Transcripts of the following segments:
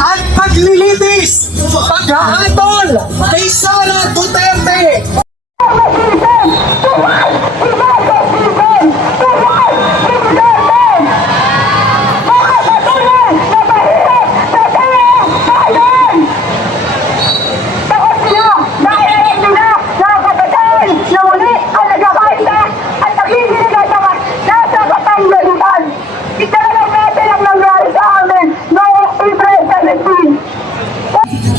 At paglilitis, paghahatol kay Sara Duterte.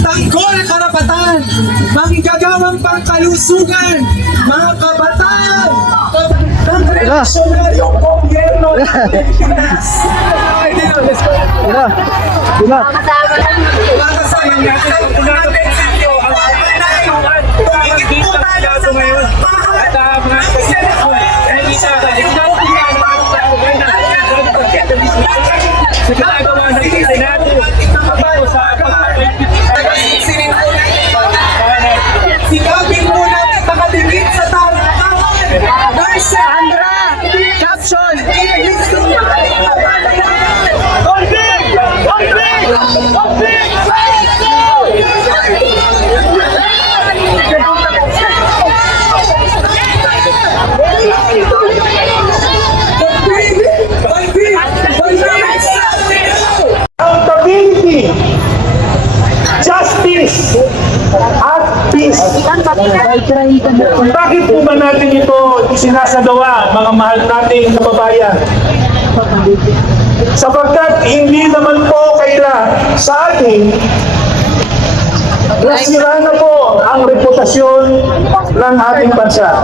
Tanggol karapatan, manggagawang pangkalusugan, mga kabataan, ng reaksyonaryong gobyerno ng Pilipinas. Makasama natin ang natin sa inyo ang pangalayon, tumigit po tayo sa mga at mga senador, hindi sa ginagawa ng Senado sa sikapin po natin makadikit sa tarangawan versus Andra caption accountability, justice, at peace. Bakit po ba natin ito sinasagawa, mga mahal nating kababayan? Sapagkat hindi naman po kaila sa atin nasira na po ang reputasyon ng ating bansa.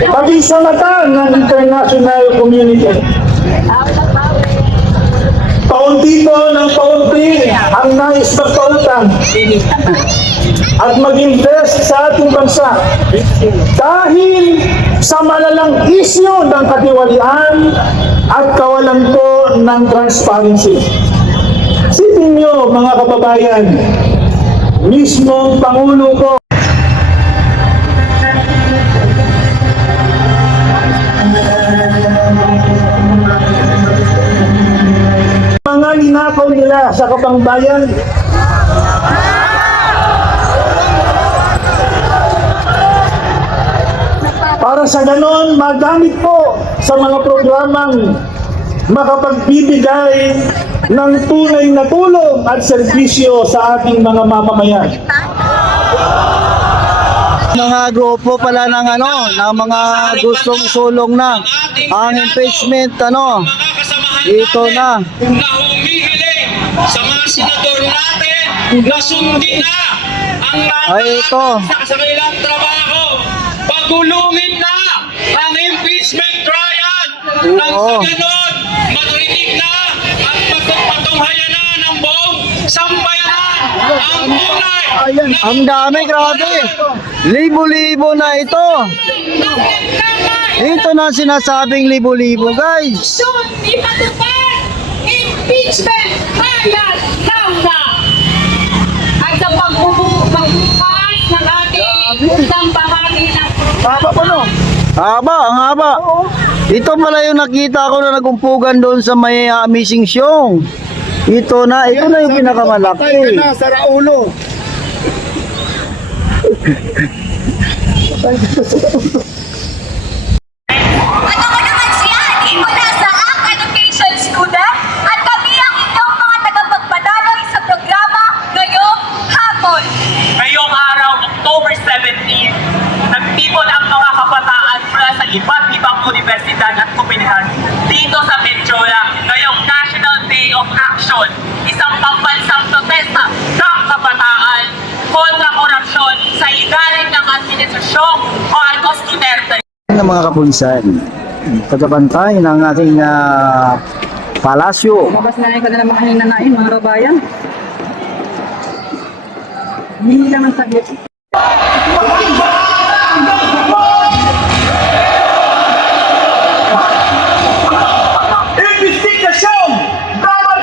Paging sa mata ng international community. Paunti po ng paunti ang nais magpautang at mag-invest sa ating bansa dahil sa malalang isyu ng katiwalian at kawalan po ng transparency. Isipin niyo mga kababayan, mismong Pangulo ko mga ninakaw nila sa kapangbayan. Para sa ganon, magamit po sa mga programang makapagbibigay ng tunay na tulong at serbisyo sa ating mga mamamayan. Mga grupo pala ng ng mga gustong sulong na ang impeachment dito na humihiling sa mga senador natin na sundin na ang sa kanilang trabaho, pagulungin na ang impeachment trial nang sa ganon maturinig na at matunghayan na ng buong sambayanan ang tunay. Ang dami, grabe, libo-libo na ito. Ito na sinasabing libo-libo, guys. Ipatupad impeachment trial now na. At sa pagbubukas ng ating isang bahagi ng Haba pa, no? Haba, ang haba. Ito pala yung nakita ko na nagumpugan doon sa may Amazing Show. Ito na yung pinakamalaki. Patay ka na sa Raulo. Ano ko naman siya? Mula sa Ang Education Student at kami ang inyong mga tagapagpadaloy sa programa ngayong hapon. Ngayong araw, October 17, nagtipon ang mga kabataan mula sa iba't ibang universidad at komunidad dito sa Medjola ngayong National Day of Action, isang pambansang protesta ng kabataan kontra korupsyon sa ilalim ng administrasyong Marcos Duterte. Ng mga kapulisan, tagabantay ng ating palasyo. Mabas na yung kanilang makahinanain, mga kabayan. Hindi naman saglit. Investigasyon! Dapat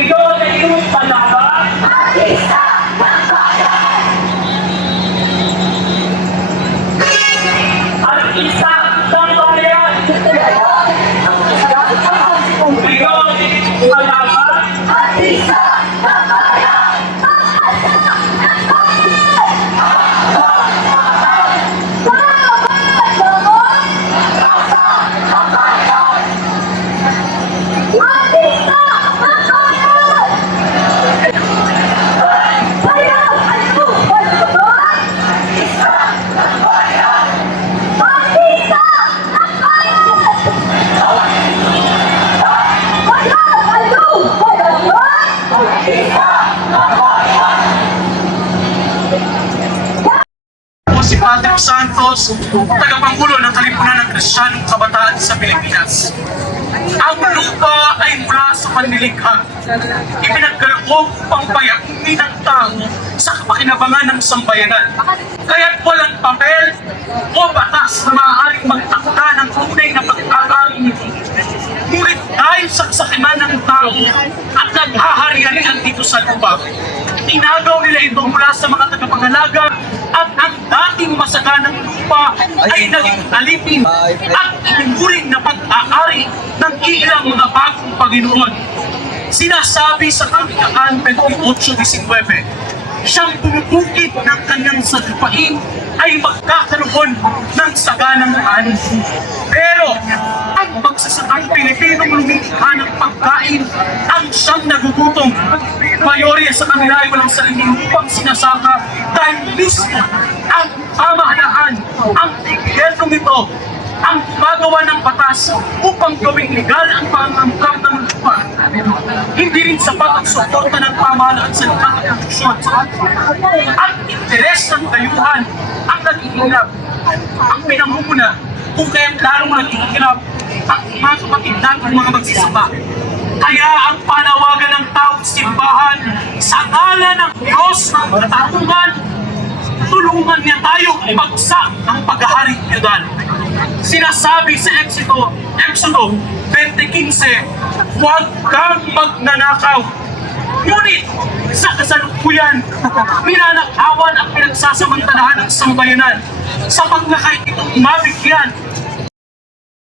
Ikaw ang iyong palaban. Ang isa ng bayan. Ikaw ang iyong palaban. Ako si Patrick Santos, tagapangulo ng Kalipunan ng Kristyanong Kabataan sa Pilipinas. Ang lupa ay mula sa panlilikha. Ipinagkaloob upang payakin ng tao sa kapakinabangan ng sambayanan. Kaya't walang papel o batas na maaaring magtakda ng tunay na pag-aari nito. Ngunit dahil sa kasakiman ng tao at naghahari-harian dito sa lupa, tinagaw nila ito mula sa mga tagapangalaga at ang dating masaganang lupa ay naging alipin at itinuring na pag-aari ng ilang mga bagong Panginoon. Sinasabi sa Kawikaan 28:19, siyang bumubukid ng kanyang salupain ay magkakaroon ng saganang ani. Pero ang magsasakang Pilipinong lumikha ng pagkain ang siyang nagugutom. Mayorya sa kanila ay walang sariling lupang sinasaka dahil mismo ang pamahalaan, ang gobyernong ito, ang gumagawa ng batas upang gawing legal ang pangangkap ng lupa. Hindi rin sapat ang suporta ng pamahalaan sa lokal na konstitusyon. Ang interes ng dayuhan ang nagigilap. Ang pinamumuna kung kaya't lalong nagigilap ang mga kapatid natin mga magsisamba. Kaya ang panawagan ng taong simbahan sa ngalan ng Diyos ng katarungan, tulungan niya tayong ibagsak ang paghaharing feudal. Sinasabi sa Exodo 20:15, huwag kang magnanakaw. Ngunit sa kasalukuyan, ninanakawan ang pinagsasamantalahan ng sambayanan. Sa paglakay itong mabigyan